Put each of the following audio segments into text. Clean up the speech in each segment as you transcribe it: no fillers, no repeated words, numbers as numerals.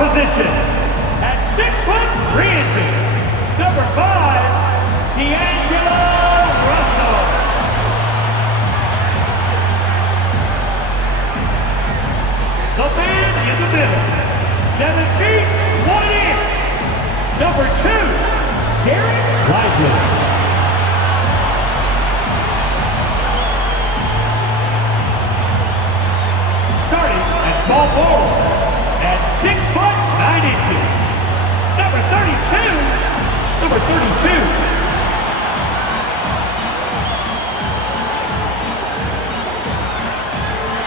position, at 6'3" number 5, D'Angelo Russell. The man in the middle, 7 feet 1 inch, number 2, Derek Lively. Starting at small forward, at 6'9", number 32,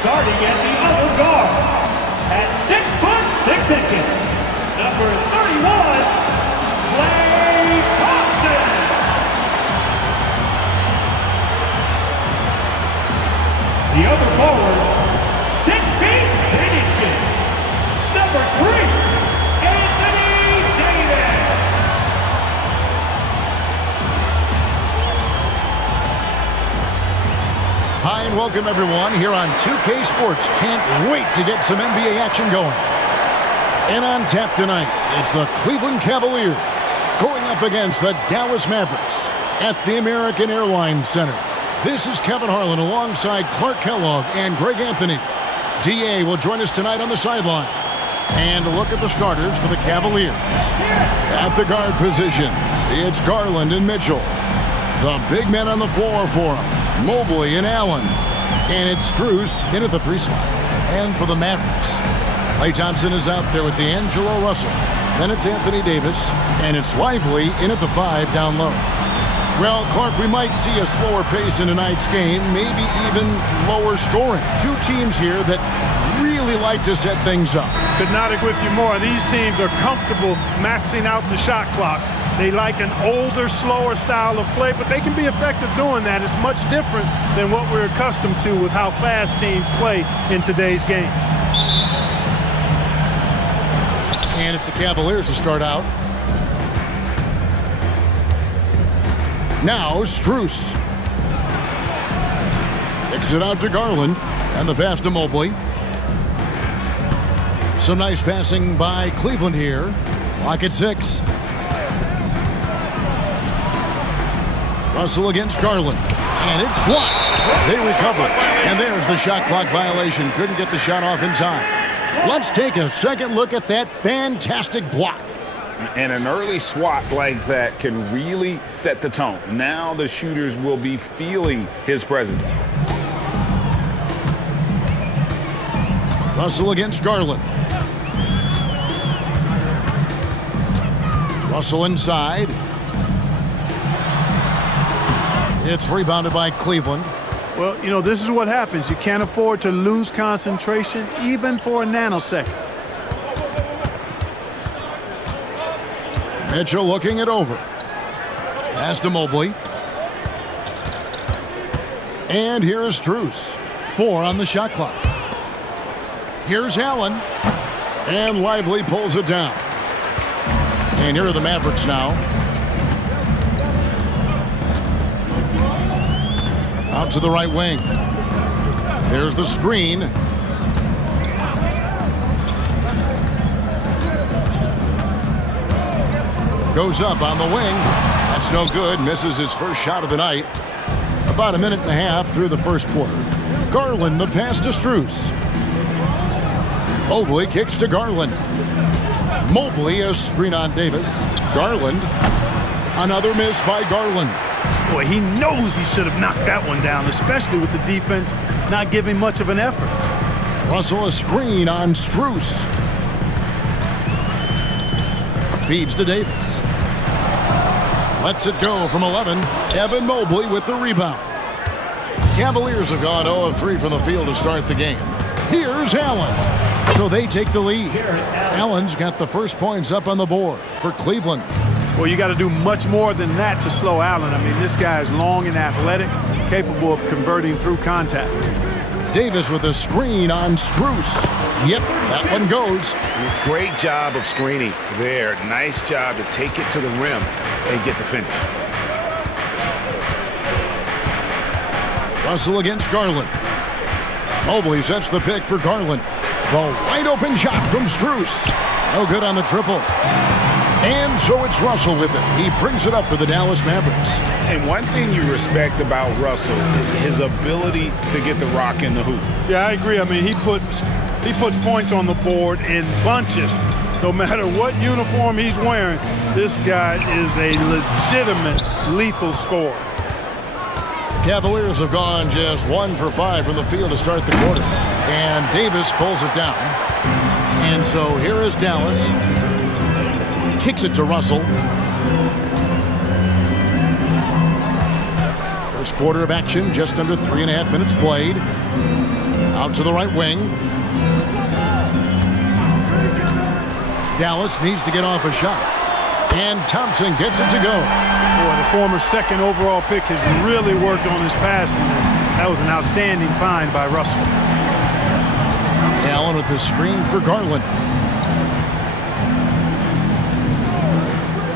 Starting at the other guard, at 6'6", number 31, Klay Thompson. The other forward, 6 feet 10 inches, number 3, Anthony Davis. Hi and welcome everyone here on 2K Sports. Can't wait to get some NBA action going. And on tap tonight, it's the Cleveland Cavaliers going up against the Dallas Mavericks at the American Airlines Center. This is Kevin Harlan alongside Clark Kellogg and Greg Anthony. DA will join us tonight on the sideline. And look at the starters for the Cavaliers. At the guard positions, it's Garland and Mitchell. The big men on the floor for them, Mobley and Allen. And it's Strus in at the 3 slot. And for the Mavericks, Klay Thompson is out there with D'Angelo Russell. Then it's Anthony Davis. And it's Lively in at the 5 down low. Well, Clark, we might see a slower pace in tonight's game, maybe even lower scoring. Two teams here that really like to set things up. Could not agree with you more. These teams are comfortable maxing out the shot clock. They like an older, slower style of play, but they can be effective doing that. It's much different than what we're accustomed to with how fast teams play in today's game. And it's the Cavaliers to start out. Now Strus. Kicks it out to Garland. And the pass to Mobley. Some nice passing by Cleveland here. Clock at 6. Russell against Garland. And it's blocked. They recover. And there's the shot clock violation. Couldn't get the shot off in time. Let's take a second look at that fantastic block. And an early swat like that can really set the tone. Now the shooters will be feeling his presence. Russell against Garland. Russell inside. It's rebounded by Cleveland. Well, you know, this is what happens. You can't afford to lose concentration even for a nanosecond. Mitchell looking it over. Pass to Mobley. And here is Strus. 4 on the shot clock. Here's Allen. And Lively pulls it down. And here are the Mavericks now. Out to the right wing. There's the screen. Goes up on the wing. That's no good. Misses his first shot of the night. About a minute and a half through the first quarter. Garland, the pass to Strus. Mobley kicks to Garland. Mobley, a screen on Davis. Garland. Another miss by Garland. Boy, he knows he should have knocked that one down, especially with the defense not giving much of an effort. Russell, a screen on Strus. Feeds to Davis. Lets it go from 11. Evan Mobley with the rebound. Cavaliers have gone 0 of 3 from the field to start the game. Here's Allen. So they take the lead. Allen's got the first points up on the board for Cleveland. Well, you got to do much more than that to slow Allen. I mean, this guy is long and athletic, capable of converting through contact. Davis with a screen on Strus. Yep, that one goes. Great job of screening there. Nice job to take it to the rim and get the finish. Russell against Garland. Mobley sets the pick for Garland. The wide open shot from Strus. No good on the triple. And so it's Russell with it. He brings it up for the Dallas Mavericks. And one thing you respect about Russell is his ability to get the rock in the hoop. Yeah, I agree. I mean, he puts points on the board in bunches. No matter what uniform he's wearing, this guy is a legitimate lethal scorer. Cavaliers have gone just 1 for 5 from the field to start the quarter. And Davis pulls it down. And so here is Dallas. Kicks it to Russell. First quarter of action, just under 3.5 minutes played. Out to the right wing. Dallas needs to get off a shot. And Thompson gets it to go. Boy, the former second overall pick has really worked on his passing. That was an outstanding find by Russell. Allen with the screen for Garland.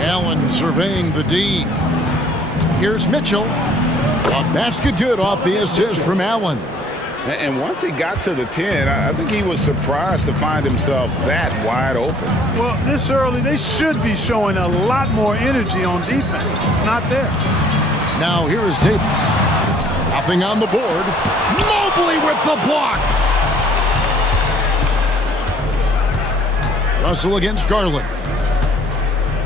Allen surveying the D. Here's Mitchell. A basket good off the assist from Allen. And once he got to the 10, I think he was surprised to find himself that wide open. Well, this early, they should be showing a lot more energy on defense. It's not there. Now here is Davis. Nothing on the board. Mobley with the block. Russell against Garland.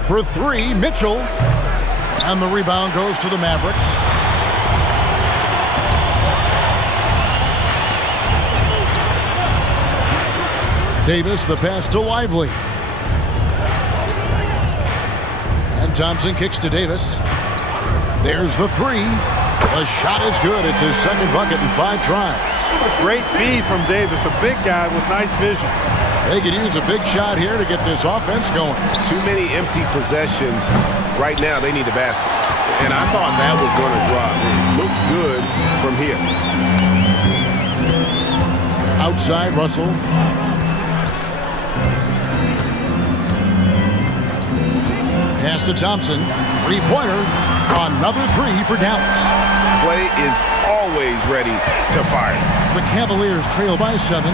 For 3, Mitchell. And the rebound goes to the Mavericks. Davis, the pass to Lively. And Thompson kicks to Davis. There's the 3. The shot is good. It's his second bucket in 5 tries. Great feed from Davis, a big guy with nice vision. They could use a big shot here to get this offense going. Too many empty possessions. Right now, they need a basket. And I thought that was going to drop. It looked good from here. Outside, Russell. Pass to Thompson. 3-pointer. Another 3 for Dallas. Clay is always ready to fire. The Cavaliers trail by 7.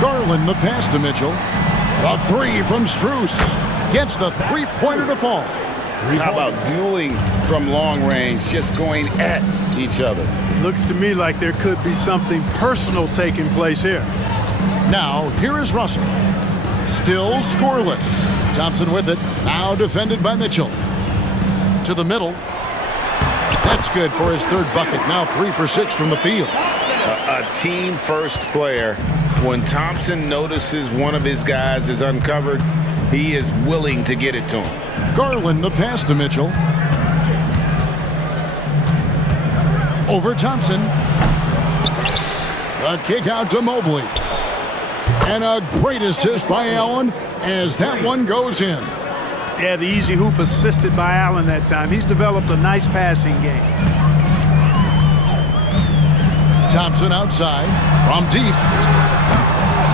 Garland the pass to Mitchell. A 3 from Strus. Gets the 3-pointer to fall. How about dueling from long range, just going at each other? Looks to me like there could be something personal taking place here. Now, here is Russell. Still scoreless. Thompson with it. Now defended by Mitchell. To the middle. That's good for his 3rd bucket. Now 3 for 6 from the field. A team-first player. When Thompson notices one of his guys is uncovered, he is willing to get it to him. Garland the pass to Mitchell. Over Thompson. A kick out to Mobley. And a great assist by Allen as that one goes in. Yeah, the easy hoop assisted by Allen that time. He's developed a nice passing game. Thompson outside from deep.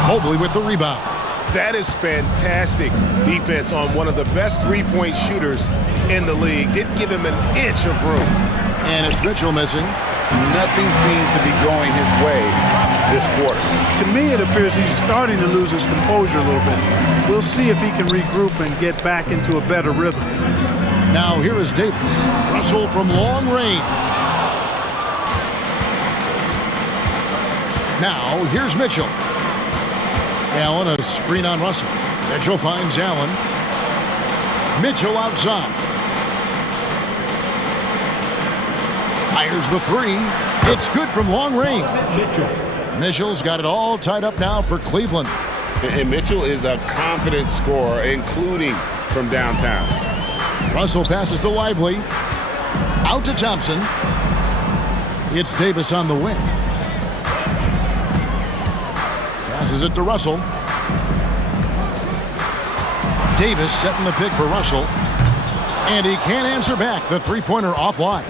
Mobley with the rebound. That is fantastic defense on one of the best 3-point shooters in the league. Didn't give him an inch of room. And it's Mitchell missing. Nothing seems to be going his way this quarter. To me, it appears he's starting to lose his composure a little bit. We'll see if he can regroup and get back into a better rhythm. Now here is Davis. Russell from long range. Now here's Mitchell. Allen, a screen on Russell. Mitchell finds Allen. Mitchell outside. Fires the 3. It's good from long range. Mitchell's got it all tied up now for Cleveland. And Mitchell is a confident scorer, including from downtown. Russell passes to Lively. Out to Thompson. It's Davis on the wing. Passes it to Russell. Davis setting the pick for Russell. And he can't answer back. The 3-pointer offline.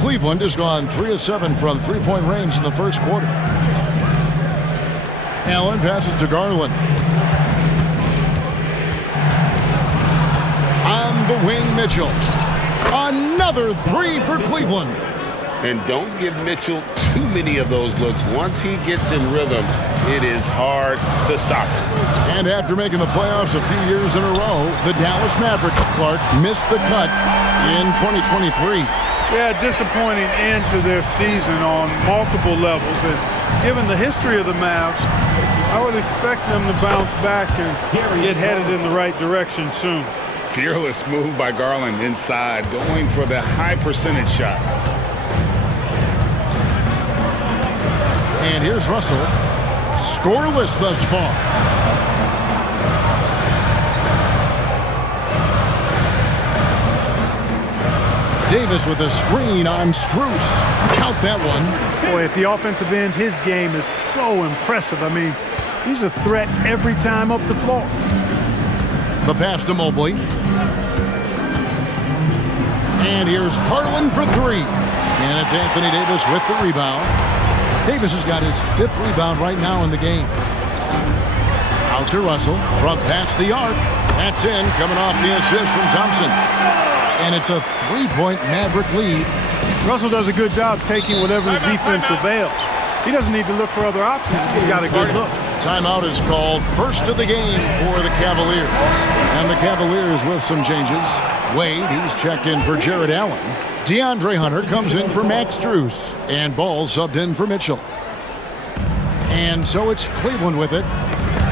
Cleveland has gone 3 of 7 from 3-point range in the first quarter. Allen passes to Garland. On the wing, Mitchell. Another 3 for Cleveland. And don't give Mitchell too many of those looks. Once he gets in rhythm, it is hard to stop him. And after making the playoffs a few years in a row, the Dallas Mavericks, Clark, missed the cut in 2023. Yeah, disappointing end to their season on multiple levels. And given the history of the Mavs, I would expect them to bounce back and get headed in the right direction soon. Fearless move by Garland inside, going for the high percentage shot. And here's Russell, scoreless thus far. Davis with a screen on Strus. Count that one. Boy, at the offensive end, his game is so impressive. I mean, he's a threat every time up the floor. The pass to Mobley. And here's Garland for three. And it's Anthony Davis with the rebound. Davis has got his 5th rebound right now in the game. Out to Russell from past the arc. That's in, coming off the assist from Thompson. And it's a 3-point Maverick lead. Russell does a good job taking whatever the defense avails. He doesn't need to look for other options if he's got a good look. Timeout is called, first of the game for the Cavaliers. And the Cavaliers with some changes. Wade, he's checked in for Jared Allen. DeAndre Hunter comes in for Max Strus. And Ball subbed in for Mitchell. And so it's Cleveland with it.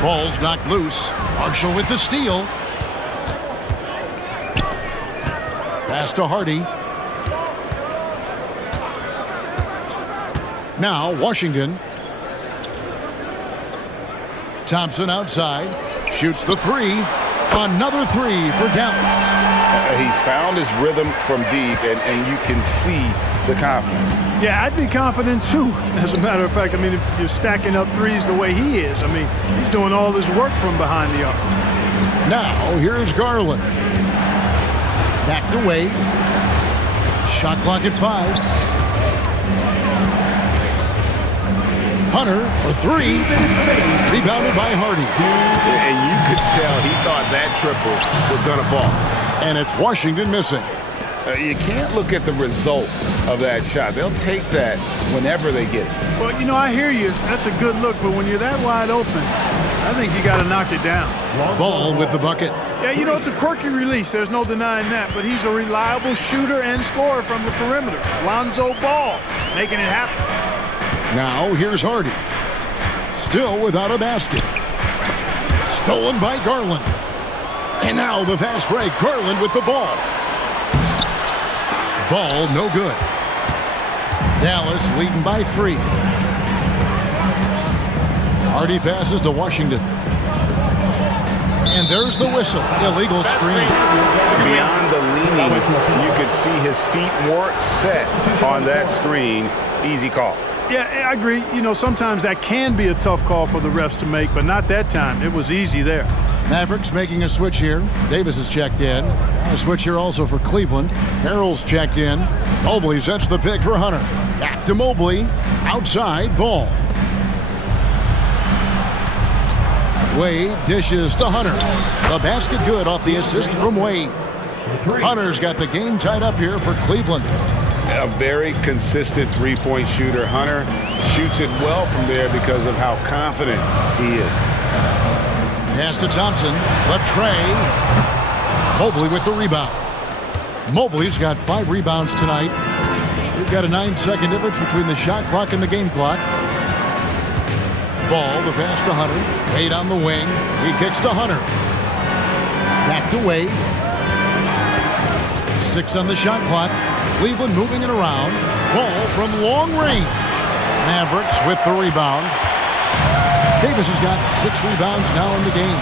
Ball's knocked loose. Marshall with the steal. Pass to Hardy. Now Washington. Thompson outside. Shoots the three. Another three for Dallas. He's found his rhythm from deep, and you can see the confidence. Yeah, I'd be confident too. As a matter of fact, I mean, if you're stacking up threes the way he is, I mean, he's doing all this work from behind the arc. Now here's Garland. Back to Wade. Shot clock at 5. Hunter for three. Rebounded by Hardy. And you could tell he thought that triple was going to fall. And it's Washington missing. You can't look at the result of that shot. They'll take that whenever they get it. Well, you know, I hear you. That's a good look, but when you're that wide open, I think you got to knock it down. Ball with the bucket. Yeah, you know, it's a quirky release. There's no denying that, but he's a reliable shooter and scorer from the perimeter. Lonzo Ball making it happen. Now here's Hardy. Still without a basket. Stolen by Garland. And now the fast break. Garland with the ball. Ball no good. Dallas leading by 3. Hardy passes to Washington. And there's the whistle. Illegal screen. Beyond the leaning, you could see his feet weren't set on that screen. Easy call. Yeah, I agree. You know, sometimes that can be a tough call for the refs to make, but not that time. It was easy there. Mavericks making a switch here. Davis is checked in. A switch here also for Cleveland. Harrell's checked in. Mobley sets the pick for Hunter. Back to Mobley. Outside, Ball. Wade dishes to Hunter. The basket good off the assist from Wade. Hunter's got the game tied up here for Cleveland. A very consistent three-point shooter. Hunter shoots it well from there because of how confident he is. Pass to Thompson. The tray. Mobley with the rebound. Mobley's got 5 rebounds tonight. We've got a 9-second difference between the shot clock and the game clock. Ball, the pass to Hunter. Wade on the wing. He kicks to Hunter. Back to Wade. 6 on the shot clock. Cleveland moving it around. Ball from long range. Mavericks with the rebound. Davis has got 6 rebounds now in the game.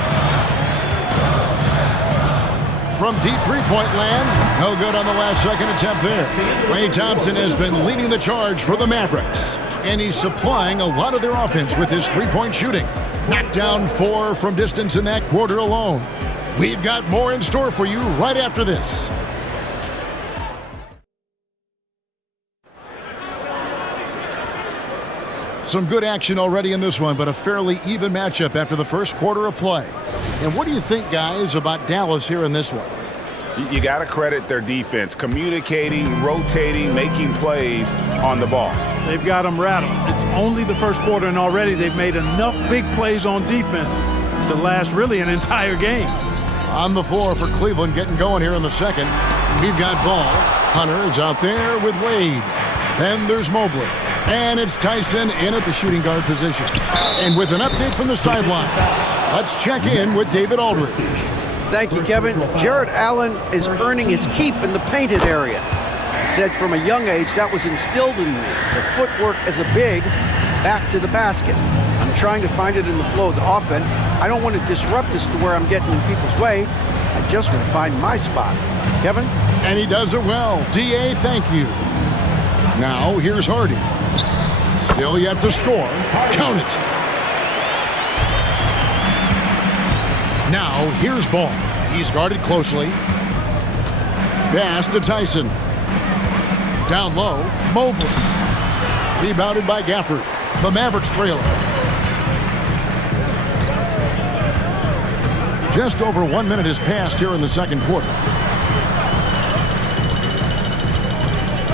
From deep three-point land, no good on the last second attempt there. Klay Thompson has been leading the charge for the Mavericks, and he's supplying a lot of their offense with his three-point shooting. Knocked down 4 from distance in that quarter alone. We've got more in store for you right after this. Some good action already in this one, but a fairly even matchup after the first quarter of play. And what do you think, guys, about Dallas here in this one? You got to credit their defense, communicating, rotating, making plays on the ball. They've got them rattled. It's only the first quarter, and already they've made enough big plays on defense to last really an entire game. On the floor for Cleveland, getting going here in the second. We've got Ball. Hunter is out there with Wade. Then there's Mobley. And it's Tyson in at the shooting guard position. And with an update from the sideline, let's check in with David Aldridge. Thank you, Kevin. Jared Allen is earning his keep in the painted area. He said from a young age that was instilled in me. The footwork as a big, back to the basket. I'm trying to find it in the flow of the offense. I don't want to disrupt this to where I'm getting in people's way. I just want to find my spot. Kevin? And he does it well. D.A., thank you. Now, here's Hardy. Still yet to score. Count it. Now, here's Ball. He's guarded closely. Pass to Tyson. Down low, Mobley. Rebounded by Gafford. The Mavericks trailer. Just over 1 minute has passed here in the second quarter.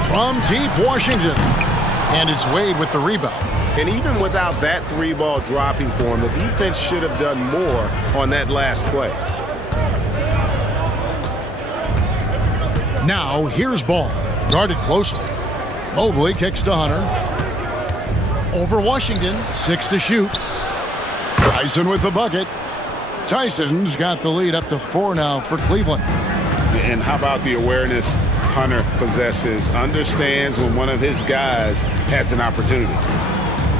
From deep Washington. And it's Wade with the rebound. And even without that three-ball dropping for him, the defense should have done more on that last play. Now, here's Ball. Guarded closely. Mobley kicks to Hunter. Over Washington. 6 to shoot. Tyson with the bucket. Tyson's got the lead up to 4 now for Cleveland. And how about the awareness Hunter possesses? Understands when one of his guys has an opportunity.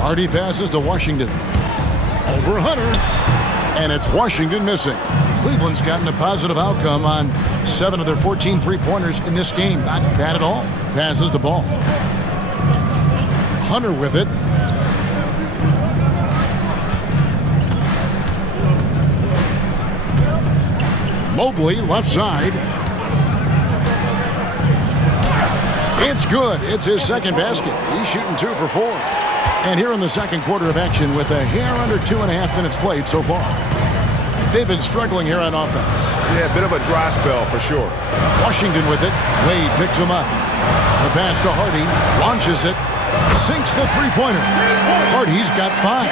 Hardy passes to Washington. Over Hunter. And it's Washington missing. Cleveland's gotten a positive outcome on 7 of their 14 three-pointers in this game. Not bad at all. Passes the ball. Hunter with it. Mobley, left side. It's good. It's his second basket. He's shooting 2 for 4. And here in the second quarter of action with a hair under 2.5 minutes played so far. They've been struggling here on offense. Yeah, a bit of a dry spell for sure. Washington with it. Wade picks him up. The pass to Hardy. Launches it. Sinks the three-pointer. Hardy's got 5.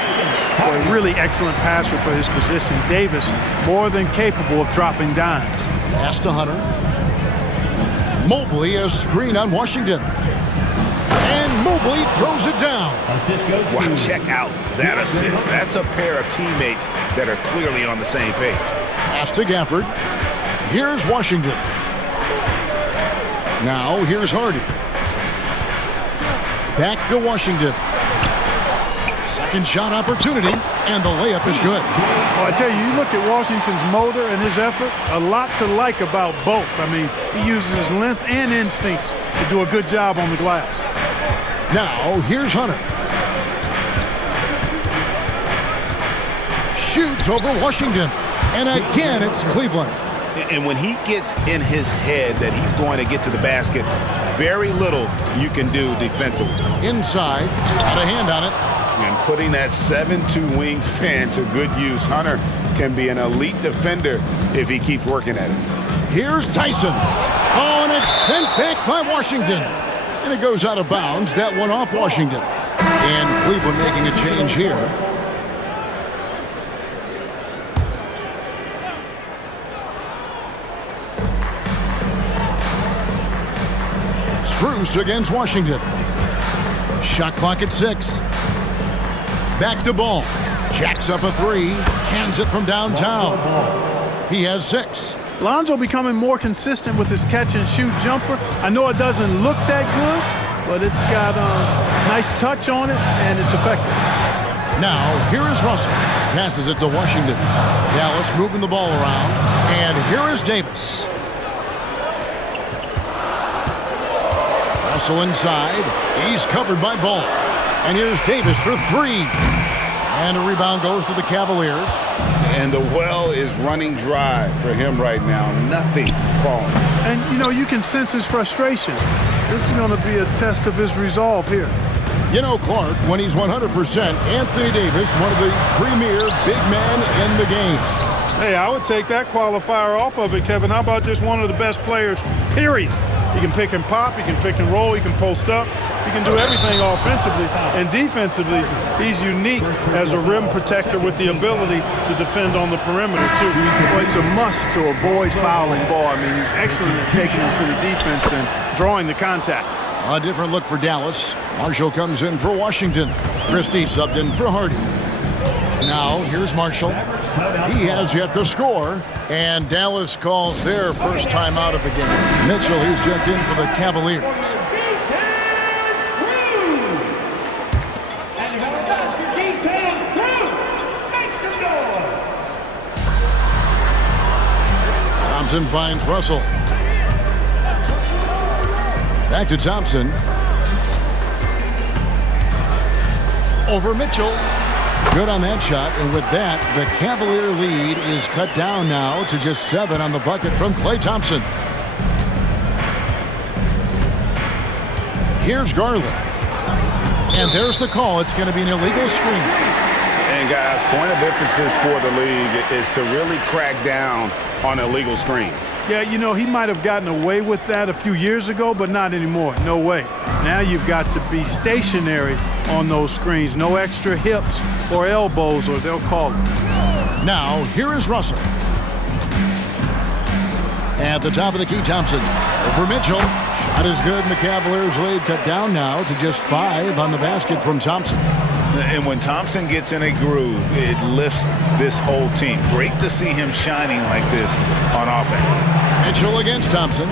A really excellent passer for his position. Davis more than capable of dropping dimes. Pass to Hunter. Mobley a screen on Washington. And Mobley throws it down. Wow, check out that assist. That's a pair of teammates that are clearly on the same page. Pass to Gafford. Here's Washington. Now here's Hardy. Back to Washington. Second shot opportunity, and the layup is good. Oh, I tell you, you look at Washington's motor and his effort, a lot to like about both. I mean, he uses his length and instincts to do a good job on the glass. Now, here's Hunter. Shoots over Washington. And again, it's Cleveland. And when he gets in his head that he's going to get to the basket, very little you can do defensively. Inside, got a hand on it. And putting that 7'2" wingspan to good use, Hunter can be an elite defender if he keeps working at it. Here's Tyson. Oh, and it's sent back by Washington. And it goes out of bounds. That one off Washington. And Cleveland making a change here. Strus against Washington. Shot clock at 6. Back to Ball. Jacks up a 3. Cans it from downtown. He has 6. Lonzo becoming more consistent with his catch-and-shoot jumper. I know it doesn't look that good, but it's got a nice touch on it, and it's effective. Now, here is Russell. Passes it to Washington. Dallas moving the ball around. And here is Davis. Russell inside. He's covered by Ball. And here's Davis for 3. And a rebound goes to the Cavaliers. And the well is running dry for him right now. Nothing falling. And, you know, you can sense his frustration. This is going to be a test of his resolve here. You know, Clark, when he's 100%, Anthony Davis, one of the premier big men in the game. Hey, I would take that qualifier off of it, Kevin. How about just one of the best players, period? He can pick and pop, he can pick and roll, he can post up, he can do everything offensively. And defensively, he's unique as a rim protector with the ability to defend on the perimeter, too. Well, it's a must to avoid fouling ball. I mean, he's excellent at taking it to the defense and drawing the contact. A different look for Dallas. Marshall comes in for Washington. Christie subbed in for Hardy. Now, here's Marshall. He has yet to score, and Dallas calls their first time out of the game. Mitchell, he's checked in for the Cavaliers. Thompson finds Russell. Back to Thompson. Over Mitchell. Good on that shot, and with that, the Cavalier lead is cut down now to just 7 on the bucket from Klay Thompson. Here's Garland. And there's the call. It's going to be an illegal screen. And guys, point of emphasis for the league is to really crack down on illegal screens. Yeah, you know, he might have gotten away with that a few years ago, but not anymore. No way. Now you've got to be stationary on those screens. No extra hips or elbows, or they'll call it. Now, here is Russell. At the top of the key, Thompson. Over Mitchell. Shot is good, and the Cavaliers lead cut down now to just 5 on the basket from Thompson. And when Thompson gets in a groove, it lifts this whole team. Great to see him shining like this on offense. Mitchell against Thompson.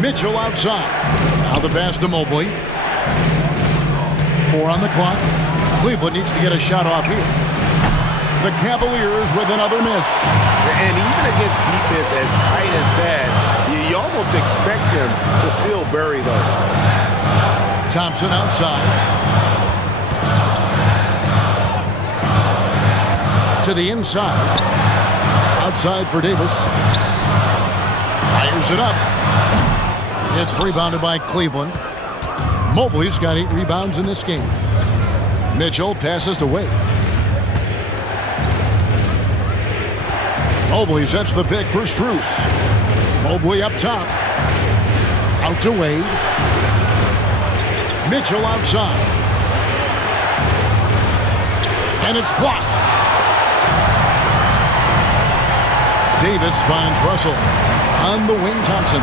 Mitchell outside. Now the pass to Mobley. 4 on the clock. Cleveland needs to get a shot off here. The Cavaliers with another miss. And even against defense as tight as that, you almost expect him to still bury those. Thompson outside. To the inside. Outside for Davis. Fires it up. It's rebounded by Cleveland. Mobley's got 8 rebounds in this game. Mitchell passes to Wade. Mobley sets the pick for Strus. Mobley up top. Out to Wade. Mitchell outside. And it's blocked. Davis finds Russell. On the wing, Thompson.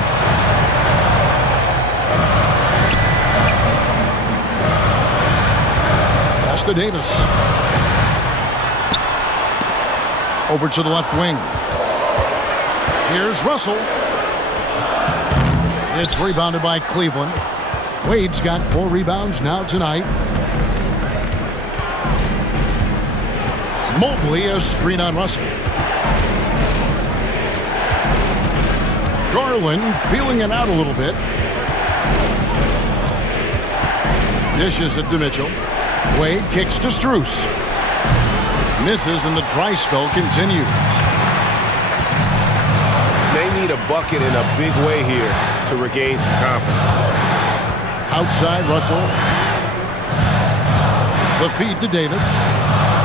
Pass to Davis. Over to the left wing. Here's Russell. It's rebounded by Cleveland. Wade's got 4 rebounds now tonight. Mobley a screen on Russell. Garland feeling it out a little bit. Dishes it to Mitchell. Wade kicks to Strus. Misses, and the dry spell continues. They need a bucket in a big way here to regain some confidence. Outside, Russell. The feed to Davis.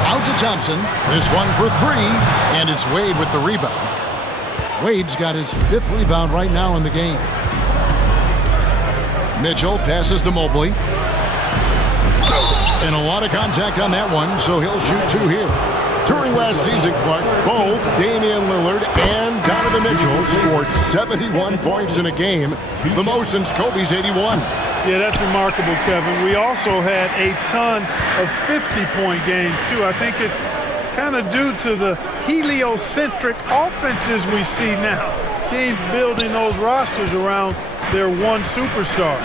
Out to Thompson. This one for 3, and it's Wade with the rebound. Wade's got his 5th rebound right now in the game. Mitchell passes to Mobley. And a lot of contact on that one, so he'll shoot 2 here. During last season, Clark, both Damian Lillard and Donovan Mitchell scored 71 points in a game, the most since Kobe's 81. Yeah, that's remarkable, Kevin. We also had a ton of 50-point games, too. I think it's kind of due to the heliocentric offenses we see now. Teams building those rosters around their one superstar.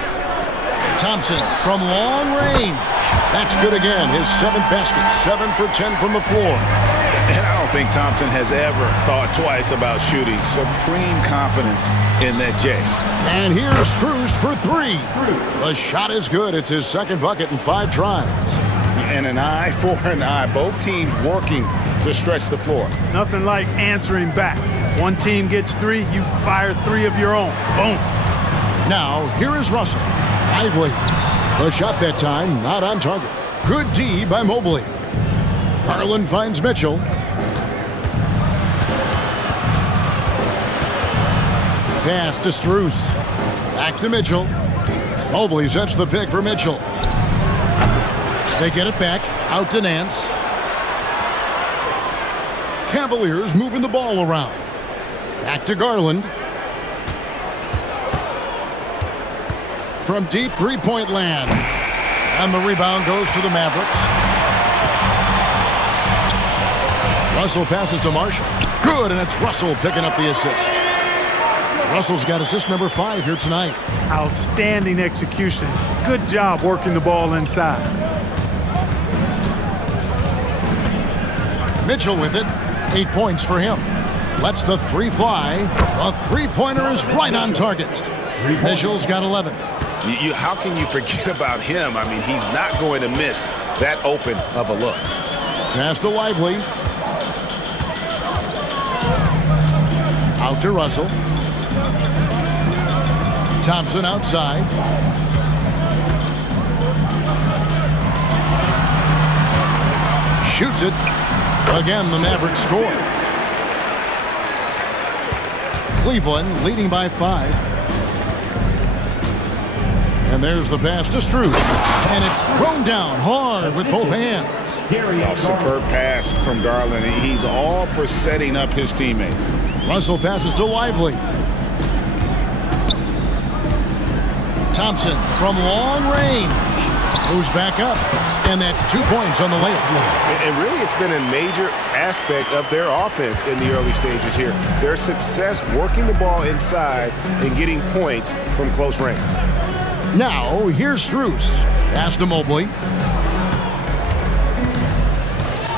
Thompson from long range. That's good again. His 7th basket, 7 for 10 from the floor. And I don't think Thompson has ever thought twice about shooting. Supreme confidence in that J. And here's Strus for 3. The shot is good. It's his 2nd bucket in 5 tries. And an eye for an eye. Both teams working to stretch the floor. Nothing like answering back. One team gets 3, you fire 3 of your own. Boom. Now, here is Russell. Lively. The shot that time, not on target. Good D by Mobley. Garland finds Mitchell. Pass to Strus. Back to Mitchell. Mobley sets the pick for Mitchell. They get it back. Out to Nance. Cavaliers moving the ball around. Back to Garland. From deep three-point land. And the rebound goes to the Mavericks. Russell passes to Marshall. Good, and it's Russell picking up the assist. Russell's got assist number 5 here tonight. Outstanding execution. Good job working the ball inside. Mitchell with it. 8 points for him. Lets the 3 fly. The three-pointer is right on target. Mitchell's got 11. How can you forget about him? I mean, he's not going to miss that open of a look. Pass to Lively. Out to Russell. Thompson outside. Shoots it. Again, the Mavericks score. Cleveland leading by 5. And there's the pass to Strus. And it's thrown down hard with both hands. A superb pass from Garland. He's all for setting up his teammates. Russell passes to Lively. Thompson from long range. Moves back up. And that's 2 points on the layup. And really, it's been a major aspect of their offense in the early stages here. Their success working the ball inside and getting points from close range. Now, here's Strus. Pass to Mobley.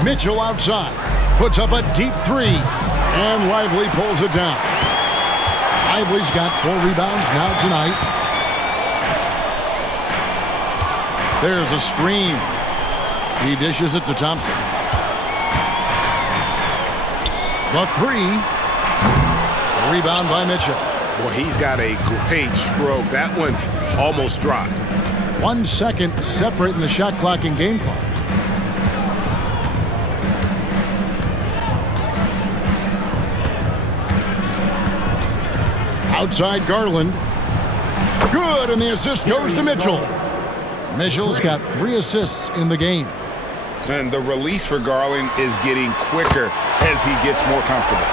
Mitchell outside. Puts up a deep 3. And Lively pulls it down. Lively's got 4 rebounds now tonight. There's a screen. He dishes it to Thompson. The 3. A rebound by Mitchell. Boy, he's got a great stroke. That one almost dropped. 1 second separating the shot clock and game clock. Outside Garland. Good, and the assist goes to Mitchell. Mitchell's got 3 assists in the game. And the release for Garland is getting quicker as he gets more comfortable.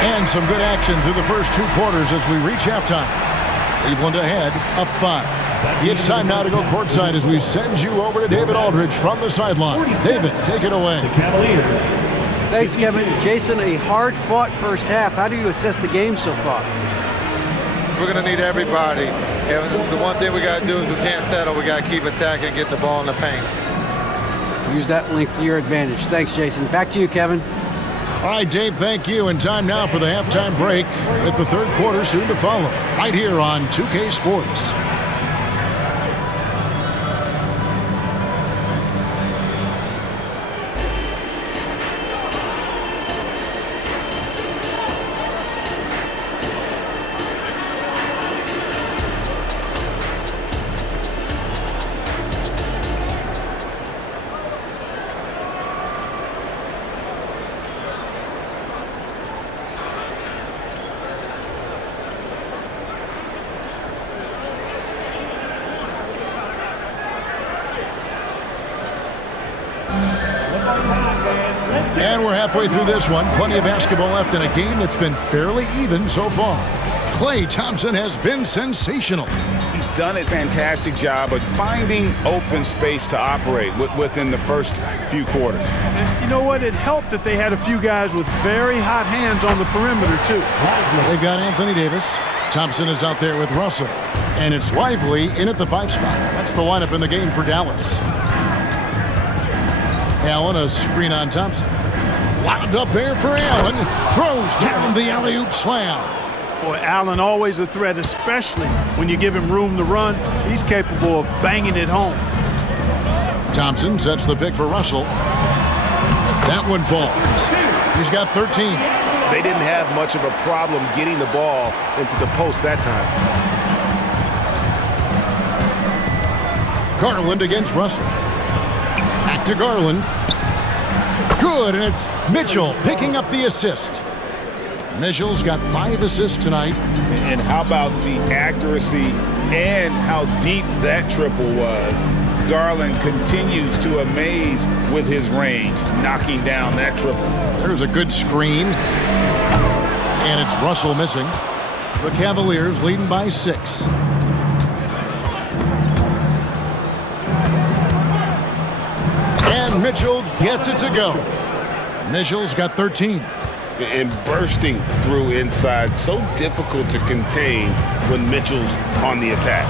And some good action through the first 2 quarters as we reach halftime. Cleveland ahead, up 5. It's time now to go courtside as we send you over to David Aldridge from the sideline. David, take it away. The Cavaliers. Thanks, Kevin. Jason, a hard-fought first half. How do you assess the game so far? We're going to need everybody. And the one thing we got to do is we can't settle. We got to keep attacking and get the ball in the paint. Use that length to your advantage. Thanks, Jason. Back to you, Kevin. All right, Dave, thank you. And time now for the halftime break with the third quarter soon to follow. Right here on 2K Sports. And we're halfway through this one. Plenty of basketball left in a game that's been fairly even so far. Klay Thompson has been sensational. He's done a fantastic job of finding open space to operate within the first few quarters. And you know what? It helped that they had a few guys with very hot hands on the perimeter, too. They've got Anthony Davis. Thompson is out there with Russell. And it's Lively in at the 5 spot. That's the lineup in the game for Dallas. Allen, a screen on Thompson. Wound up there for Allen. Throws down the alley-oop slam. Boy, Allen always a threat, especially when you give him room to run. He's capable of banging it home. Thompson sets the pick for Russell. That one falls. He's got 13. They didn't have much of a problem getting the ball into the post that time. Garland against Russell. Back to Garland. Good, and it's Mitchell picking up the assist. Mitchell's got 5 assists tonight. And how about the accuracy and how deep that triple was? Garland continues to amaze with his range, knocking down that triple. There's a good screen. And it's Russell missing. The Cavaliers leading by 6. And Mitchell gets it to go. Mitchell's got 13. And bursting through inside. So difficult to contain when Mitchell's on the attack.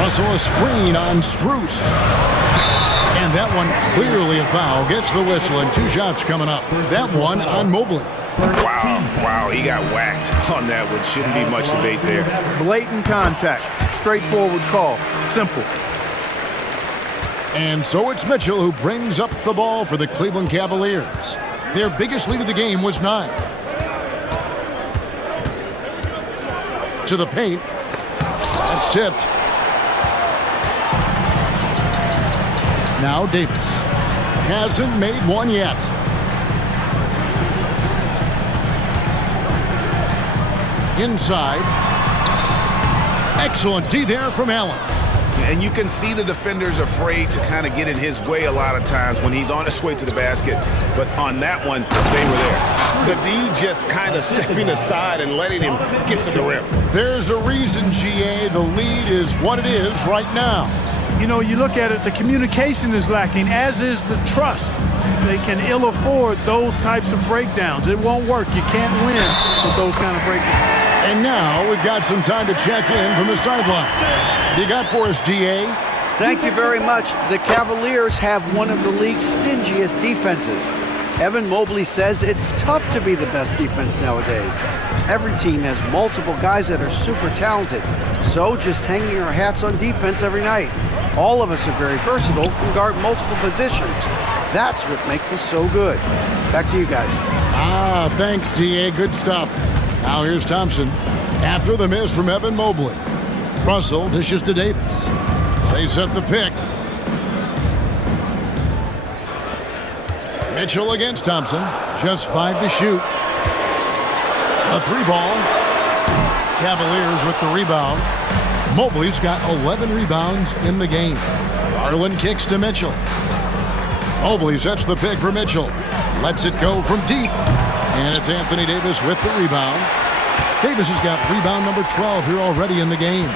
Russell a screen on Strus. And that one clearly a foul. Gets the whistle and 2 shots coming up. That one on Mobley. Wow, he got whacked on that one. Shouldn't be much debate there. Blatant contact. Straightforward call. Simple. And so it's Mitchell who brings up the ball for the Cleveland Cavaliers. Their biggest lead of the game was 9. To the paint. That's tipped. Now Davis. Hasn't made one yet. Inside. Excellent D there from Allen. And you can see the defenders afraid to kind of get in his way a lot of times when he's on his way to the basket. But on that one, they were there. The D just kind of stepping aside and letting him get to the rim. There's a reason, GA, the lead is what it is right now. You know, you look at it, the communication is lacking, as is the trust. They can ill afford those types of breakdowns. It won't work. You can't win with those kind of breakdowns. And now we've got some time to check in from the sideline. You got for us, DA? Thank you very much. The Cavaliers have one of the league's stingiest defenses. Evan Mobley says it's tough to be the best defense nowadays. Every team has multiple guys that are super talented. So just hanging our hats on defense every night. All of us are very versatile, can guard multiple positions. That's what makes us so good. Back to you guys. Thanks, DA. Good stuff. Now here's Thompson. After the miss from Evan Mobley. Russell dishes to Davis. They set the pick. Mitchell against Thompson. Just 5 to shoot. A 3-ball. Cavaliers with the rebound. Mobley's got 11 rebounds in the game. Garland kicks to Mitchell. Mobley sets the pick for Mitchell. Lets it go from deep. And it's Anthony Davis with the rebound. Davis has got rebound number 12 here already in the game.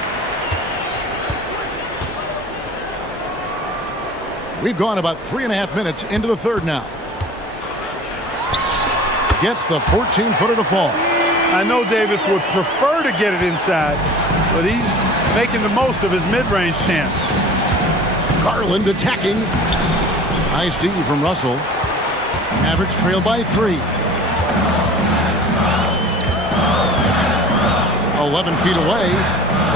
We've gone about 3.5 minutes into the third now. Gets the 14-footer to fall. I know Davis would prefer to get it inside, but he's making the most of his mid-range chance. Garland attacking. Nice D from Russell. Mavericks trail by 3. 11 feet away.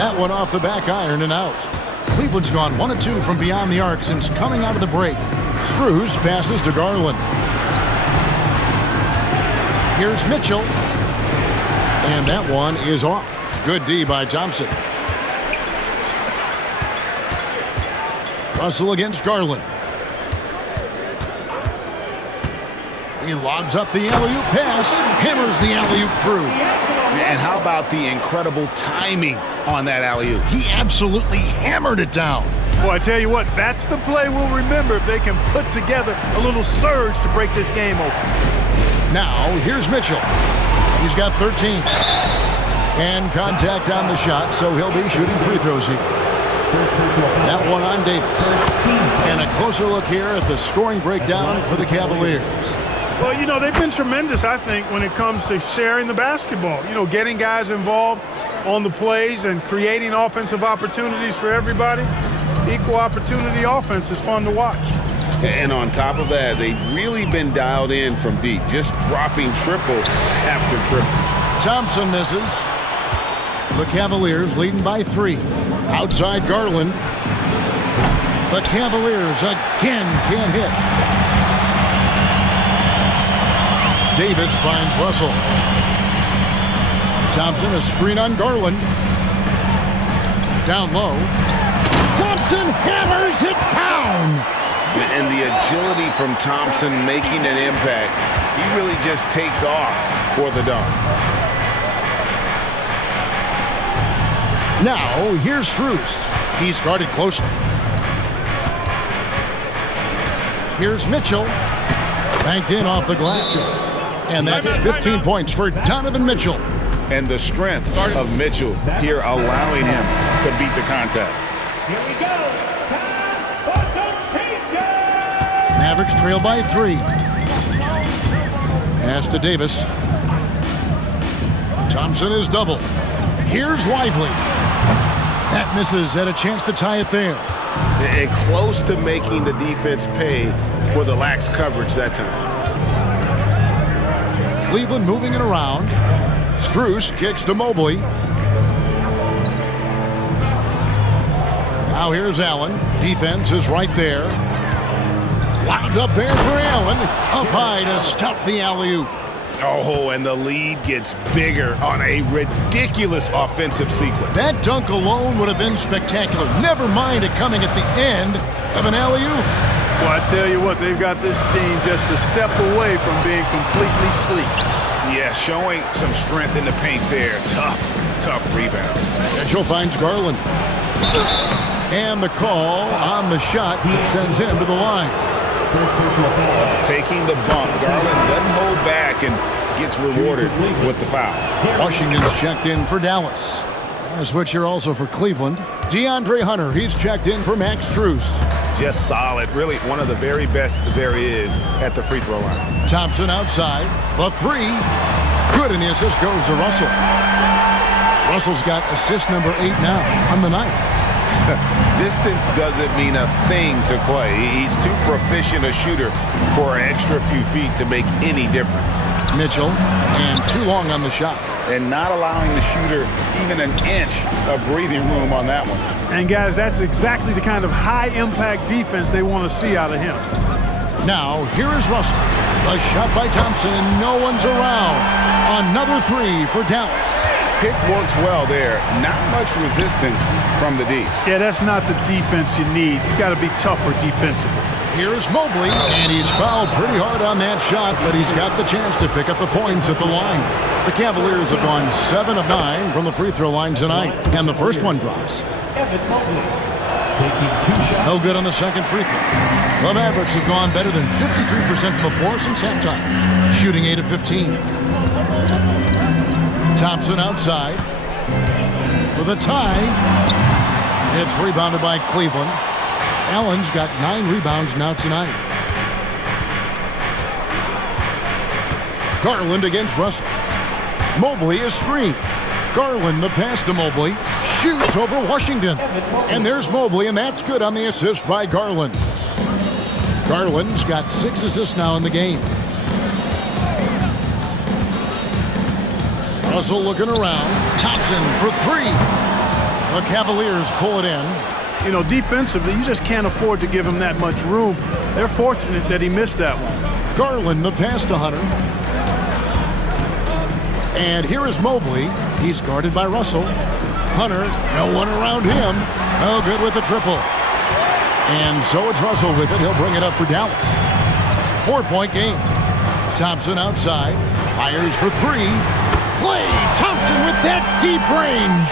That one off the back iron and out. Cleveland's gone 1 of 2 from beyond the arc since coming out of the break. Strus passes to Garland. Here's Mitchell. And that one is off. Good D by Thompson. Russell against Garland. He lobs up the alley-oop pass. Hammers the alley-oop through. And how about the incredible timing on that alley-oop? He absolutely hammered it down. Boy, I tell you what, that's the play we'll remember if they can put together a little surge to break this game open. Now, here's Mitchell. He's got 13. And contact on the shot, so he'll be shooting free throws here. That one on Davis. And a closer look here at the scoring breakdown for the Cavaliers. Well, you know, they've been tremendous, I think, when it comes to sharing the basketball. You know, getting guys involved on the plays and creating offensive opportunities for everybody. Equal opportunity offense is fun to watch. And on top of that, they've really been dialed in from deep, just dropping triple after triple. Thompson misses. The Cavaliers leading by 3. Outside Garland. The Cavaliers again can't hit. Davis finds Russell. Thompson, a screen on Garland. Down low. Thompson hammers it down. And the agility from Thompson making an impact. He really just takes off for the dunk. Now, here's Strus. He's guarded closely. Here's Mitchell. Banked in off the glass. And that's 15 points for Donovan Mitchell. And the strength of Mitchell here allowing him to beat the contact. Here we go. Mavericks trail by 3. Pass to Davis. Thompson is double. Here's Lively. That misses. Had a chance to tie it there. And close to making the defense pay for the lax coverage that time. Cleveland moving it around. Strus kicks to Mobley. Now here's Allen. Defense is right there. Wound up there for Allen. Up high to stuff the alley-oop. Oh, and the lead gets bigger on a ridiculous offensive sequence. That dunk alone would have been spectacular. Never mind it coming at the end of an alley-oop. Well, I tell you what, they've got this team just a step away from being completely sleek. Yeah, showing some strength in the paint there. Tough rebound. Mitchell finds Garland. And the call on the shot that sends him to the line. Taking the bump. Garland doesn't hold back and gets rewarded with the foul. Washington's checked in for Dallas. A switch here also for Cleveland. DeAndre Hunter, he's checked in for Max Strus. Just solid. Really one of the very best there is at the free throw line. Thompson outside. The 3. Good, and the assist goes to Russell. Russell's got assist number 8 now on the night. Distance doesn't mean a thing to Clay. He's too proficient a shooter for an extra few feet to make any difference. Mitchell, and too long on the shot. And not allowing the shooter even an inch of breathing room on that one. And guys, that's exactly the kind of high-impact defense they want to see out of him. Now, here is Russell. A shot by Thompson, and no one's around. Another 3 for Dallas. Pick works well there. Not much resistance from the D. Yeah, that's not the defense you need. You got to be tougher defensively. Here's Mobley, and he's fouled pretty hard on that shot, but he's got the chance to pick up the points at the line. The Cavaliers have gone 7 of 9 from the free throw line tonight, and the first one drops. No good on the second free throw. The Mavericks have gone better than 53% from the floor since halftime, shooting 8 of 15. Thompson outside for the tie. It's rebounded by Cleveland. Allen's got 9 rebounds now tonight. Garland against Russell. Mobley is screened. Garland the pass to Mobley. Shoots over Washington. And there's Mobley, and that's good on the assist by Garland. Garland's got 6 assists now in the game. Russell looking around. Thompson for 3. The Cavaliers pull it in. You know, defensively, you just can't afford to give him that much room. They're fortunate that he missed that one. Garland the pass to Hunter. And here is Mobley. He's guarded by Russell. Hunter, no one around him. No good with the triple. And so it's Russell with it. He'll bring it up for Dallas. 4-point game. Thompson outside. Fires for 3. Klay Thompson with that deep range.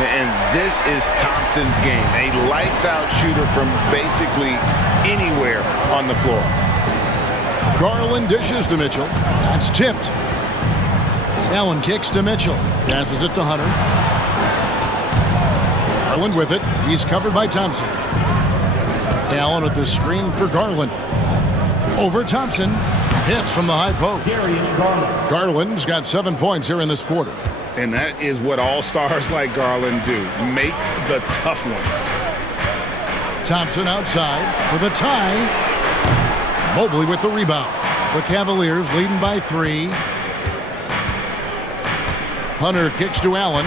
And this is Thompson's game. A lights-out shooter from basically anywhere on the floor. Garland dishes to Mitchell. That's tipped. Allen kicks to Mitchell. Passes it to Hunter. Garland with it. He's covered by Thompson. Allen with the screen for Garland. Over Thompson. Hits from the high post. Garland's got 7 points here in this quarter. And that is what all stars like Garland do. Make the tough ones. Thompson outside for the tie. Mobley with the rebound. The Cavaliers leading by 3. Hunter kicks to Allen.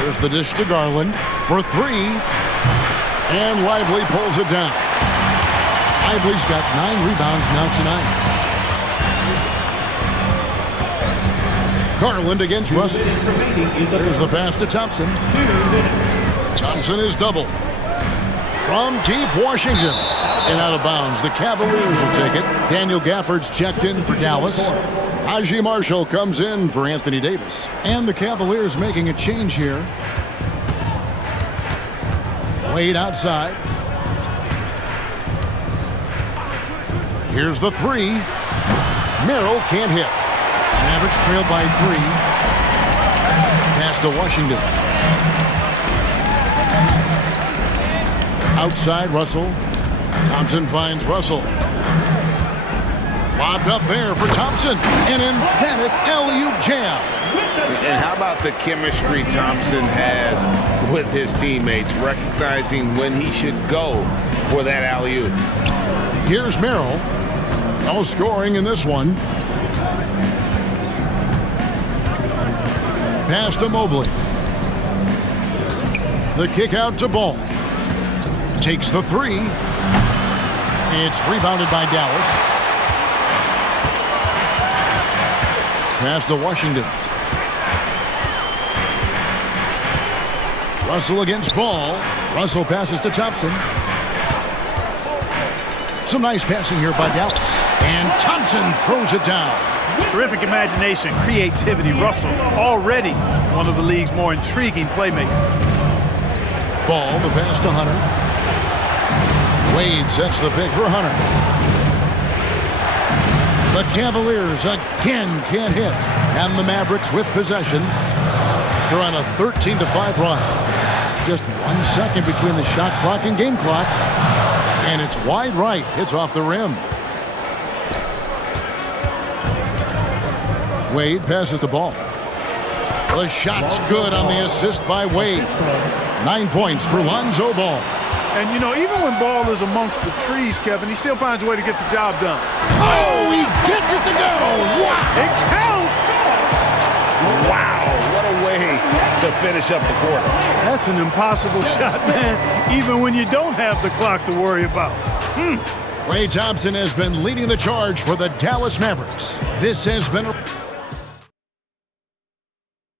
There's the dish to Garland for 3. And Lively pulls it down. Lively's got 9 rebounds now tonight. Garland against Russell. There's the pass to Thompson. Thompson is double. From deep Washington. And out of bounds. The Cavaliers will take it. Daniel Gafford's checked in for Dallas. Haji Marshall comes in for Anthony Davis. And the Cavaliers making a change here. Wade outside. Here's the three. Merrill can't hit. Mavericks trail by 3. Pass to Washington. Outside Russell. Thompson finds Russell. Lobbed up there for Thompson. An emphatic alley-oop jam. And how about the chemistry Thompson has with his teammates, recognizing when he should go for that alley-oop. Here's Merrill. No scoring in this one. Pass to Mobley. The kick out to Ball. Takes the 3. It's rebounded by Dallas. Pass to Washington. Russell against Ball. Russell passes to Thompson. Some nice passing here by Dallas. And Thompson throws it down. Terrific imagination, creativity. Russell already one of the league's more intriguing playmakers. Ball, the pass to Hunter. Wade sets the pick for Hunter. The Cavaliers again can't hit. And the Mavericks with possession. They're on a 13-5 run. Just 1 second between the shot clock and game clock. And it's wide right. It's off the rim. Wade passes the ball. The shot's good on the assist by Wade. 9 points for Lonzo Ball. And, you know, even when Ball is amongst the trees, Kevin, he still finds a way to get the job done. Oh, he gets it to go. Wow. It counts. Wow, what a way to finish up the quarter. That's an impossible shot, man, even when you don't have the clock to worry about. Klay Thompson has been leading the charge for the Dallas Mavericks. This has been a...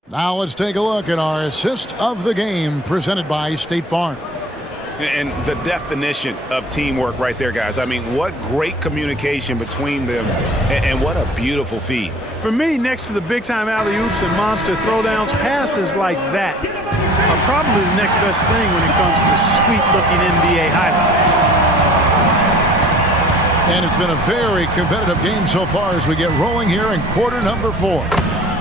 Now let's take a look at our assist of the game presented by State Farm. And the definition of teamwork right there, guys. I mean, what great communication between them, and what a beautiful feed. For me, next to the big-time alley-oops and monster throwdowns, passes like that are probably the next best thing when it comes to sweet-looking NBA highlights. And it's been a very competitive game so far as we get rolling here in quarter number 4.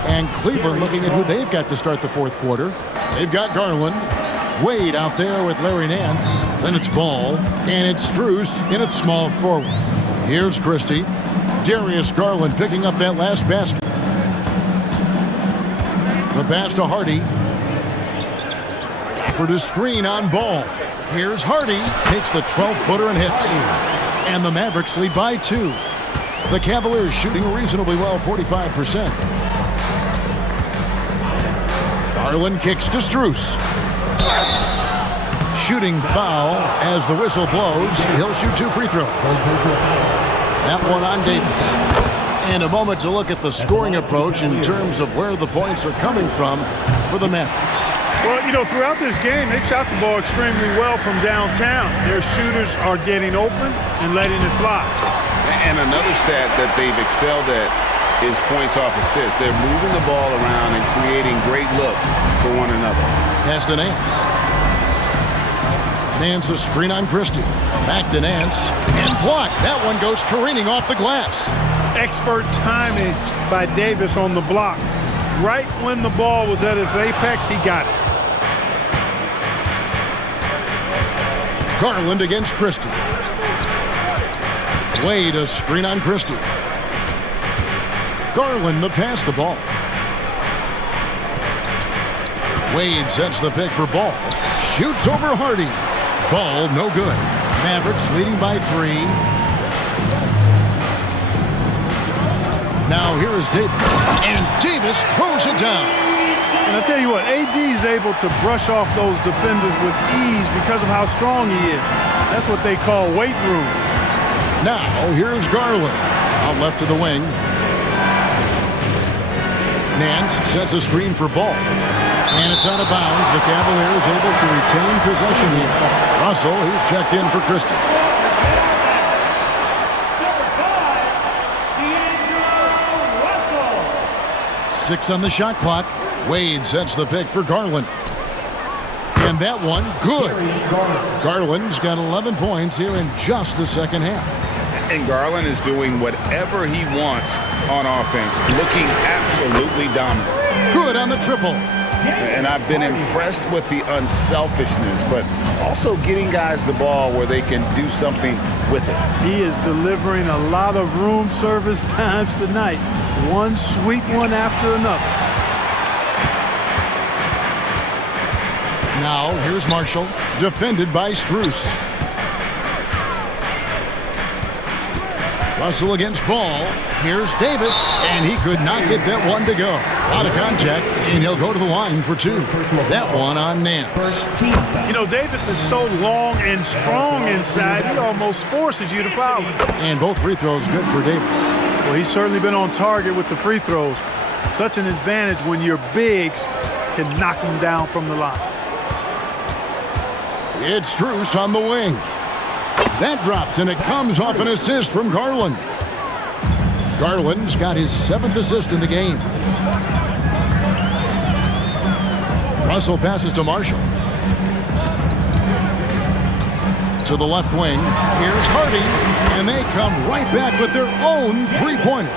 And Cleveland looking at who they've got to start the fourth quarter. They've got Garland. Wade out there with Larry Nance. Then it's Ball. And it's Strus in its small forward. Here's Christie. Darius Garland picking up that last basket. The pass to Hardy. For the screen on Ball. Here's Hardy. Takes the 12-footer and hits. And the Mavericks lead by 2. The Cavaliers shooting reasonably well, 45%. Garland kicks to Strus. Shooting foul as the whistle blows. He'll shoot 2 free throws. That one on Davis. And a moment to look at the scoring approach in terms of where the points are coming from for the Mavericks. Well, you know, throughout this game, they've shot the ball extremely well from downtown. Their shooters are getting open and letting it fly. And another stat that they've excelled at is points off assists. They're moving the ball around and creating great looks for one another. Pass to Nance. Nance a screen on Christie. Back to Nance. And blocked. That one goes careening off the glass. Expert timing by Davis on the block. Right when the ball was at its apex, he got it. Garland against Christie. Wade a screen on Christie. Garland the pass to Ball. Wade sets the pick for Ball. Shoots over Hardy. Ball no good. Mavericks leading by 3. Now here is Davis. And Davis throws it down. And I tell you what, AD is able to brush off those defenders with ease because of how strong he is. That's what they call weight room. Now here's Garland. Out left to the wing. Nance sets a screen for Ball. And it's out of bounds. The Cavaliers able to retain possession here. Russell, he's checked in for Christie. Number 5, 6 on the shot clock. Wade sets the pick for Garland. And that one, good. Garland's got 11 points here in just the second half. And Garland is doing whatever he wants on offense, looking absolutely dominant. Good on the triple. And I've been impressed with the unselfishness, but also getting guys the ball where they can do something with it. He is delivering a lot of room service times tonight. One sweet one after another. Now, here's Marshall, defended by Strus. Russell against Ball. Here's Davis, and he could not get that one to go. Out of contact, and he'll go to the line for 2. That one on Nance. You know, Davis is so long and strong inside, he almost forces you to foul him. And both free throws good for Davis. Well, he's certainly been on target with the free throws. Such an advantage when your bigs can knock them down from the line. It's Strus on the wing. That drops, and it comes off an assist from Garland. Garland's got his 7th assist in the game. Russell passes to Marshall. To the left wing. Here's Hardy, and they come right back with their own three-pointer.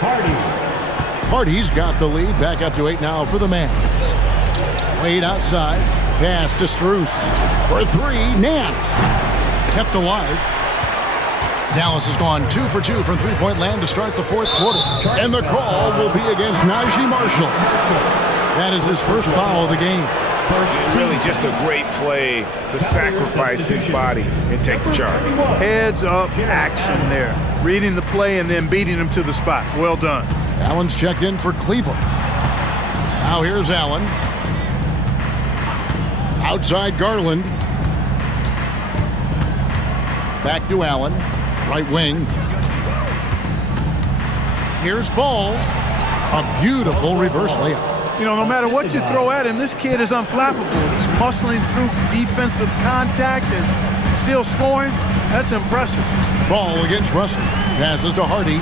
Hardy's got the lead, back up to 8 now for the Mavs. Wade outside, pass to Strus. For 3, Nance. Kept alive. Dallas has gone 2 for 2 from three-point land to start the 4th quarter. And the call will be against Najee Marshall. That is his first foul of the game. Really just a great play to sacrifice his body and take the charge. Heads up action there. Reading the play and then beating him to the spot. Well done. Allen's checked in for Cleveland. Now here's Allen. Outside Garland. Back to Allen. Right wing. Here's Ball. A beautiful reverse layup. You know, no matter what you throw at him, this kid is unflappable. He's muscling through defensive contact and still scoring. That's impressive. Ball against Russell. Passes to Hardy.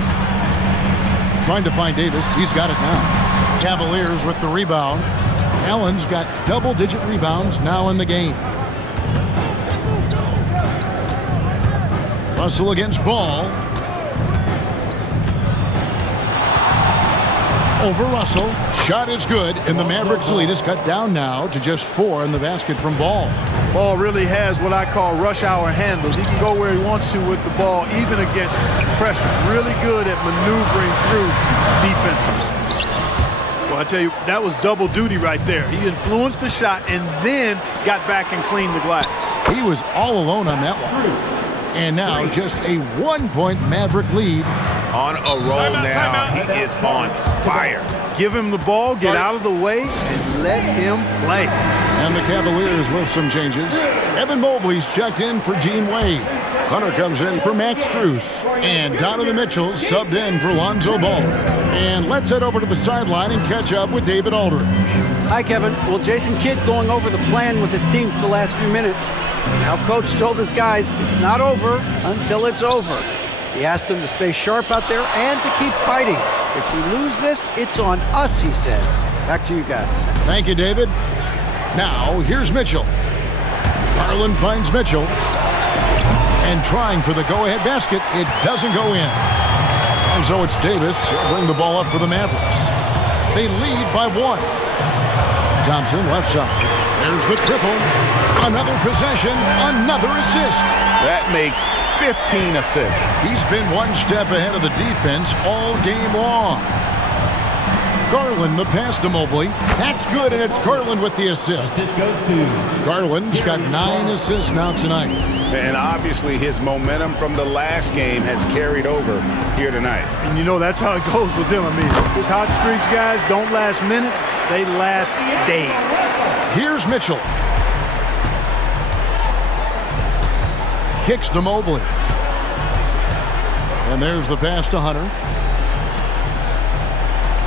Trying to find Davis. He's got it now. Cavaliers with the rebound. Allen's got double-digit rebounds now in the game. Russell against Ball. Over Russell. Shot is good, and the Mavericks lead is cut down now to just 4 in the basket from Ball. Ball really has what I call rush hour handles. He can go where he wants to with the ball, even against pressure. Really good at maneuvering through defenses. Well, I tell you, that was double duty right there. He influenced the shot and then got back and cleaned the glass. He was all alone on that one. And now just a 1-point Maverick lead. On a roll now. He is on fire. Give him the ball, get out of the way, and let him play. And the Cavaliers with some changes. Evan Mobley's checked in for Gene Wade. Hunter comes in for Max Strus. And Donovan Mitchell subbed in for Lonzo Ball. And let's head over to the sideline and catch up with David Aldridge. Hi, Kevin. Well, Jason Kidd going over the plan with his team for the last few minutes. Now, Coach told his guys it's not over until it's over. He asked them to stay sharp out there and to keep fighting. If we lose this, it's on us, he said. Back to you guys. Thank you, David. Now, here's Mitchell. Garland finds Mitchell. And trying for the go-ahead basket, it doesn't go in. And so it's Davis. He'll bring the ball up for the Mavericks. They lead by 1. Thompson left side. There's the triple. Another possession, another assist. That makes 15 assists. He's been one step ahead of the defense all game long. Garland, the pass to Mobley. That's good, and it's Garland with the assist. Assist goes to Garland's got 9 assists now tonight. And obviously his momentum from the last game has carried over here tonight. And you know that's how it goes with him. I mean, his hot streaks, guys, don't last minutes. They last days. Here's Mitchell. Kicks to Mobley. And there's the pass to Hunter.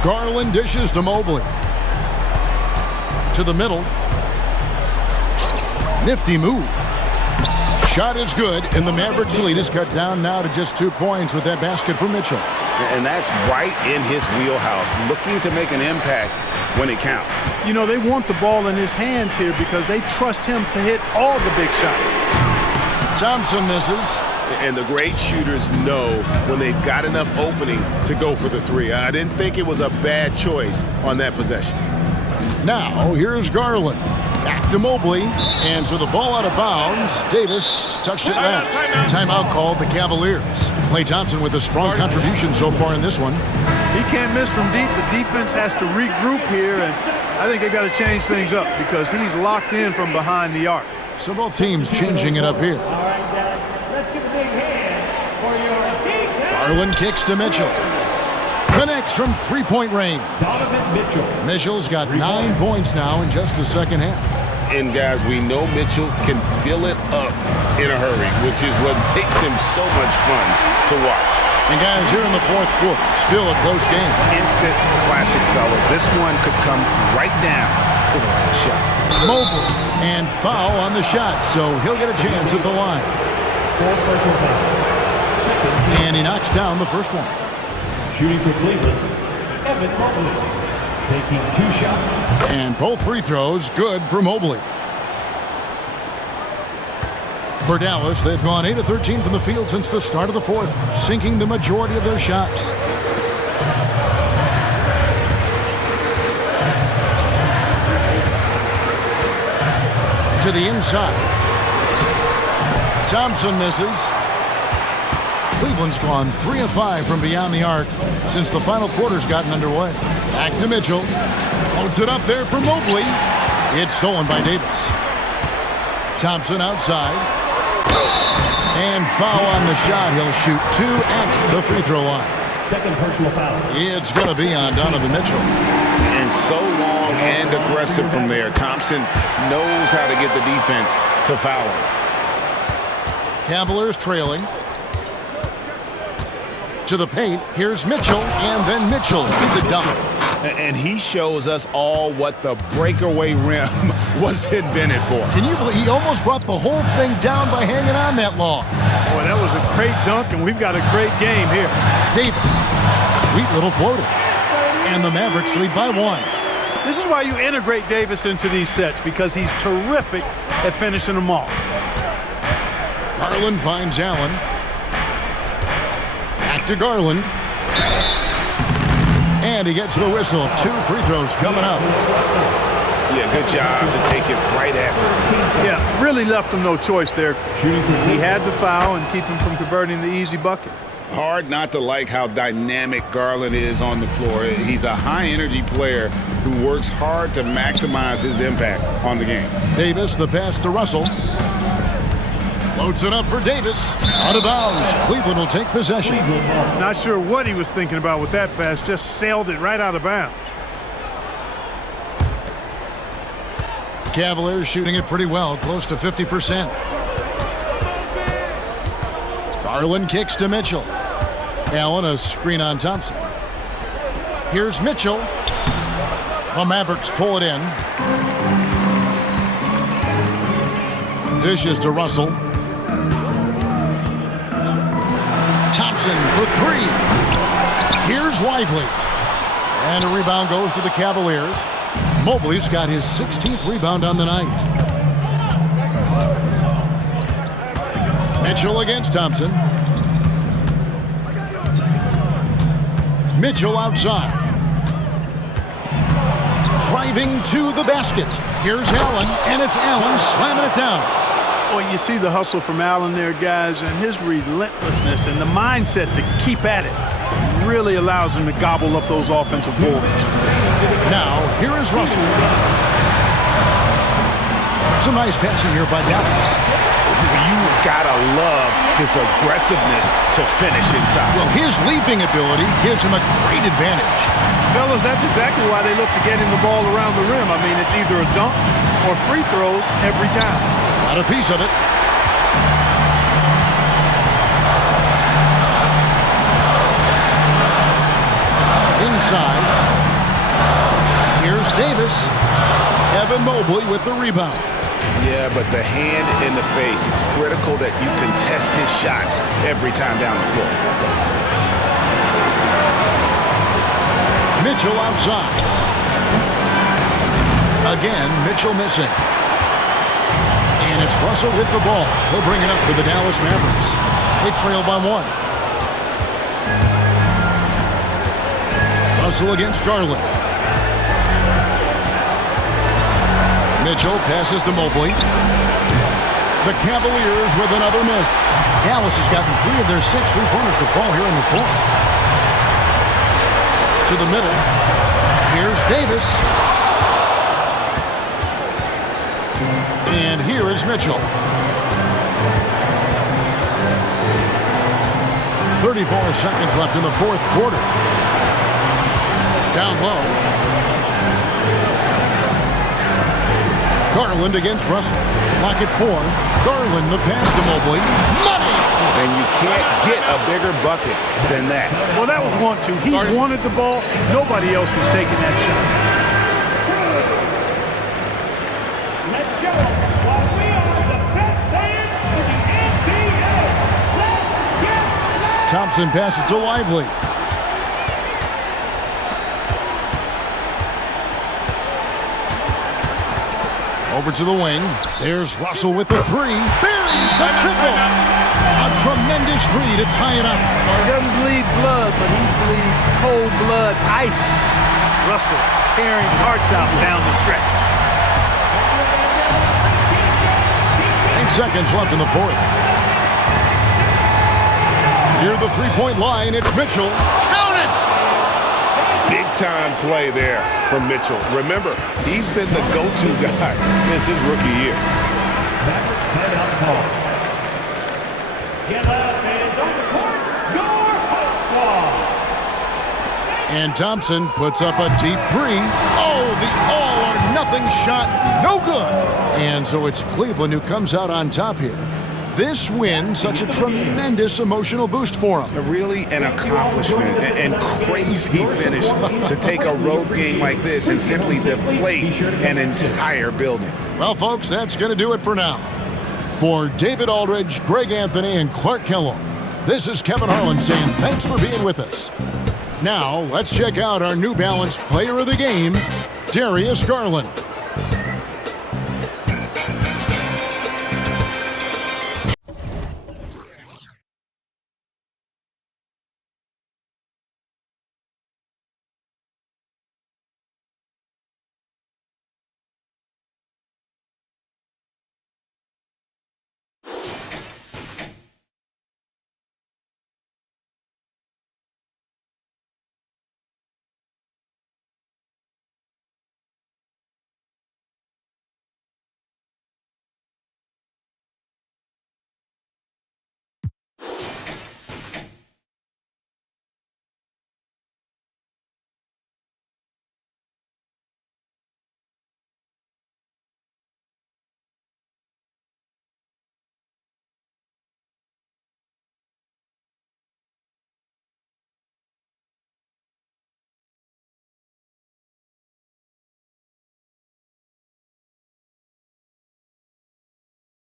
Garland dishes to Mobley. To the middle. Nifty move. Shot is good, and the Mavericks lead is cut down now to just 2 points with that basket for Mitchell. And that's right in his wheelhouse, looking to make an impact when it counts. You know, they want the ball in his hands here because they trust him to hit all the big shots. Thompson misses. And the great shooters know when they've got enough opening to go for the three. I didn't think it was a bad choice on that possession. Now, here's Garland. Back to Mobley. And so the ball out of bounds. Davis touched it last. Timeout called the Cavaliers. Klay Thompson with a strong contribution so far in this one. He can't miss from deep. The defense has to regroup here, and I think they got to change things up because he's locked in from behind the arc. So both teams changing it up here. Garland kicks to Mitchell. Connects from three-point range. Mitchell's got 9 points now in just the second half. And guys, we know Mitchell can fill it up in a hurry, which is what makes him so much fun to watch. And guys, here in the fourth quarter, still a close game. Instant classic, fellas. This one could come right down to the last shot. Mobley, and foul on the shot, so he'll get a chance at the line. And he knocks down the first one. Shooting for Cleveland, Evan Mobley, taking 2 shots. And both free throws good for Mobley. For Dallas, they've gone 8 of 13 from the field since the start of the fourth, sinking the majority of their shots. To the inside. Thompson misses. Cleveland's gone 3 of 5 from beyond the arc since the final quarter's gotten underway. Back to Mitchell. Loads it up there for Mobley. It's stolen by Davis. Thompson outside. And foul on the shot. He'll shoot 2 at the free throw line. Second personal foul. It's going to be on Donovan Mitchell. And so long and aggressive from there. Thompson knows how to get the defense to foul him. Cavaliers trailing. To the paint, here's Mitchell, and then Mitchell with the dunk. And he shows us all what the breakaway rim was invented for. Can you believe he almost brought the whole thing down by hanging on that long? Boy, that was a great dunk, and we've got a great game here. Davis, sweet little floater. And the Mavericks lead by 1. This is why you integrate Davis into these sets, because he's terrific at finishing them off. Garland finds Allen. Back to Garland. And he gets the whistle. 2 free throws coming up. Yeah, good job to take it right after. Yeah, really left him no choice there. He had to foul and keep him from converting the easy bucket. Hard not to like how dynamic Garland is on the floor. He's a high-energy player who works hard to maximize his impact on the game. Davis, the pass to Russell. Loads it up for Davis. Out of bounds. Cleveland will take possession. Not sure what he was thinking about with that pass. Just sailed it right out of bounds. Cavaliers shooting it pretty well, close to 50%. Garland kicks to Mitchell. Allen, a screen on Thompson. Here's Mitchell. The Mavericks pull it in. Dishes to Russell. Thompson for 3. Here's Lively. And a rebound goes to the Cavaliers. Mobley's got his 16th rebound on the night. Mitchell against Thompson. Mitchell outside. Driving to the basket. Here's Allen, and it's Allen slamming it down. Well, you see the hustle from Allen there, guys, and his relentlessness and the mindset to keep at it really allows him to gobble up those offensive boards. Now, here is Russell. Some nice passing here by Dallas. You've got to love his aggressiveness to finish inside. Well, his leaping ability gives him a great advantage. Fellas, that's exactly why they look to get him the ball around the rim. I mean, it's either a dunk or free throws every time. Got a piece of it. Inside. Here's Davis. Evan Mobley with the rebound. Yeah, but the hand in the face, it's critical that you contest his shots every time down the floor. Mitchell outside. Again, Mitchell missing. And it's Russell with the ball. He'll bring it up for the Dallas Mavericks. They trail by 1. Russell against Garland. Mitchell passes to Mobley. The Cavaliers with another miss. Dallas has gotten 3 of their 6 3-pointers to fall here in the 4th. To the middle. Here's Davis. And here is Mitchell. 34 seconds left in the 4th quarter. Down low. Garland against Russell. Clock at 4. Garland the pass to Mobley. Money! And you can't get a bigger bucket than that. Well, that was 1-2. He wanted the ball. Nobody else was taking that shot. Let's show why we are the best fans in the NBA. Let's get loud. Thompson passes to Lively. Over to the wing. There's Russell with the 3. Buries the triple. A tremendous 3 to tie it up. He doesn't bleed blood, but he bleeds cold blood ice. Russell tearing hearts out down the stretch. 8 seconds left in the 4th. Near the 3-point line, it's Mitchell. Count it! Big-time play there from Mitchell. Remember, he's been the go-to guy since his rookie year. Mavericks timeout call. Get loud, fans. On the court, your hot squad. And Thompson puts up a deep 3. Oh, the all-or-nothing shot. No good. And so it's Cleveland who comes out on top here. This win, such a tremendous emotional boost for them. Really an accomplishment and crazy finish to take a road game like this and simply deflate an entire building. Well, folks, that's going to do it for now. For David Aldridge, Greg Anthony, and Clark Kellogg, this is Kevin Harlan saying thanks for being with us. Now, let's check out our New Balance Player of the Game, Darius Garland.